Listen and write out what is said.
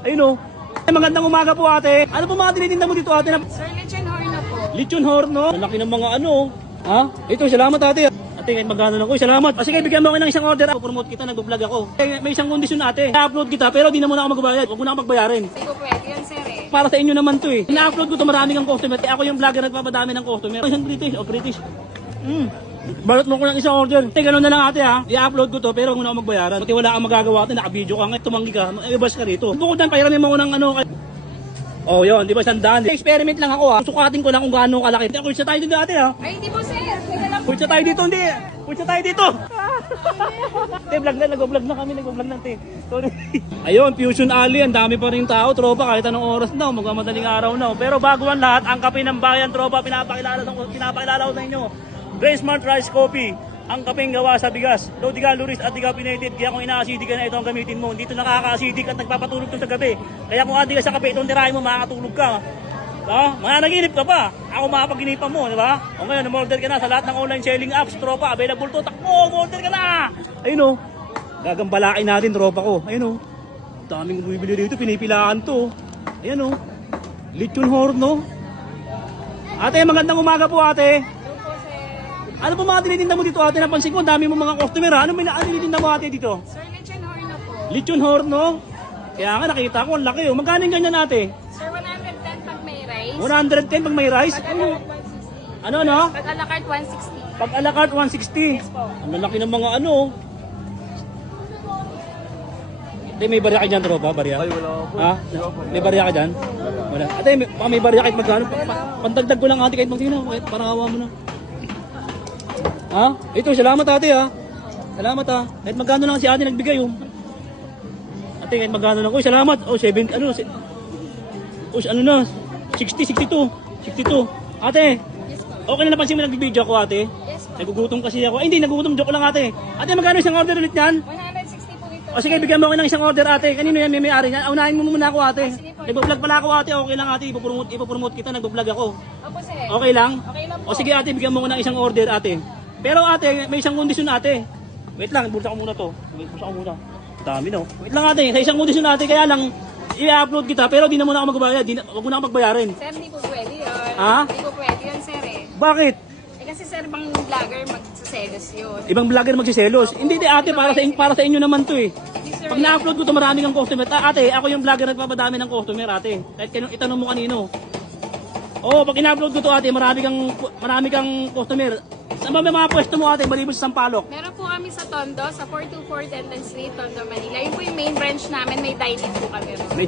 Ayun o. Magandang umaga po ate. Ano po mga tinitinda mo dito ate? Sir, lechon horno po. Lechon horno. Malaki ng mga ano. Ha? Ito, salamat ate. Ate, kahit magkano lang ko. Salamat. Sige, bigyan mo ako ng isang order. Promote kita, nag-vlog ako. May isang kondisyon ate. I-upload kita pero di na muna ako magbayad. Huwag mo na ako magbayarin. Hindi ko pwede yan, sir eh. Para sa inyo naman to eh. Ina-upload ko to, marami kang customer. Ako yung vlogger nagpapadami ng customer. Isang British o British. Balot mo ko ng isang order. Ganun na lang ate ha. I-upload ko to pero huwag mo na ako magbayaran. Pati wala kang magagawa ate. Naka-video ka. Ngayon tumanggi ka. Ibas ka rito. Bukod na, pahiramin mo ko ng ano. Oh, yun, di ba sandaan? Experiment lang ako ha. Sukatin ko lang kung gaano kalaki. Kursa tayo dito ate ha. Ay, hindi po, sir. Teka lang. Kursa tayo dito, hindi. Kursa tayo dito. Te, vlog na, nag-vlog na kami, nag-vlog na te. Sorry. Ayun, Fusion Alley, ang dami pa rin tao, tropa, kahit anong oras na, magmamadaling araw na. Pero bago ang lahat, ang kape ng bayan, tropa, pinapakilala ko sa inyo. Grace Smart Rice Coffee. Ang kapeng gawa sa bigas, low calories at decaffeinated. Kaya kung ina-acidic ka na ito ang gamitin mo, dito nakaka-acidic at nagpapatulog to sa gabi. Kaya kung adik ka sa kape, itong tirahin mo, makakatulog ka. Mananaginip ka pa. Ako makapaginipan mo, di ba? O ngayon, umorder ka na sa lahat ng online selling apps, tropa. Available to. Takbo, umorder ka na. Ayun o. Gagambalain natin, tropa ko. Ayun o. Daming bumibili dito, pinipilaan to. Ayun o. Lechon horno. Ate, magandang umaga po ate. Ano po mga tinitinda mo dito ate? Napansin ko, dami mo mga customer ha. Ano tinitinda mo ate dito? Sir, lechon horno po. Lechon horno? Kaya nga nakita ko, ang laki oh. Magkano yung ganyan ate? Sir, 110 pag may rice. 110 pag may rice? Pag a la carte, 160. Ano? Pag a la carte, 160. Pag a la carte, 160. Yes po. Ang laki ng mga ano. Ate, may barya ka dyan, tropa? Barya? Ay, wala po. Ha? May barya ka dyan? Wala. Ate, may barya kahit magkano? Pandagdag ko lang ate kahit magkano. Parang awa mo na. Ha? Ito, salamat ate ha. Salamat ha. Kahit magkano lang si ate nagbigay oh. Ate, kahit magkano lang ko. Salamat. Oh, 70, ano? Ano na? 60, 62. 62. Ate, okay na napansin mo nagbibideo ako ate? Yes po. Nagugutom kasi ako. Ay, hindi, nagugutom. Joke lang ate. Ate, magkano isang order ulit yan? 160 po ito. O sige, bigyan mo ako ng isang order ate. Kanino yan may-ari niyan? Unahin mo muna ako ate. Sige po. Nag-vlog pala ako ate. Okay lang ate. Ipopromote kita. Nag-vlog ako. Opo, sir. Okay lang? Okay lang po. O sige ate, bigyan mo ko ng isang order ate. Pero ate, may isang kondisyon ate. Wait lang, bulsa ko muna to. Bulsa ko muna. Dami no. Wait lang ate, sa isang kondisyon ate, kaya lang i-upload kita pero di na muna ako magbayad. Huwag mo na ako magbayarin. Sir, hindi po pwede yun. Ha? Hindi po pwede yun, sir eh. Bakit? Eh kasi sir, bang vlogger magsaselos yun. Ibang vlogger magsiselos. Hindi ate, para sa inyo naman to eh. Hindi, sir. Pag na-upload ko to, marami kang customer. Ate, ako yung vlogger nagpapadami ng customer ate. Kahit itanong mo kanino. Oo, pag in-upload ko to ate, marami kang customer. Saan ba may mga pwesto mo ate, maliban sa Sampaloc? Meron po kami sa Tondo, sa 424 Denton Street, Tondo, Manila. Yun po yung main branch namin, may dining po kami.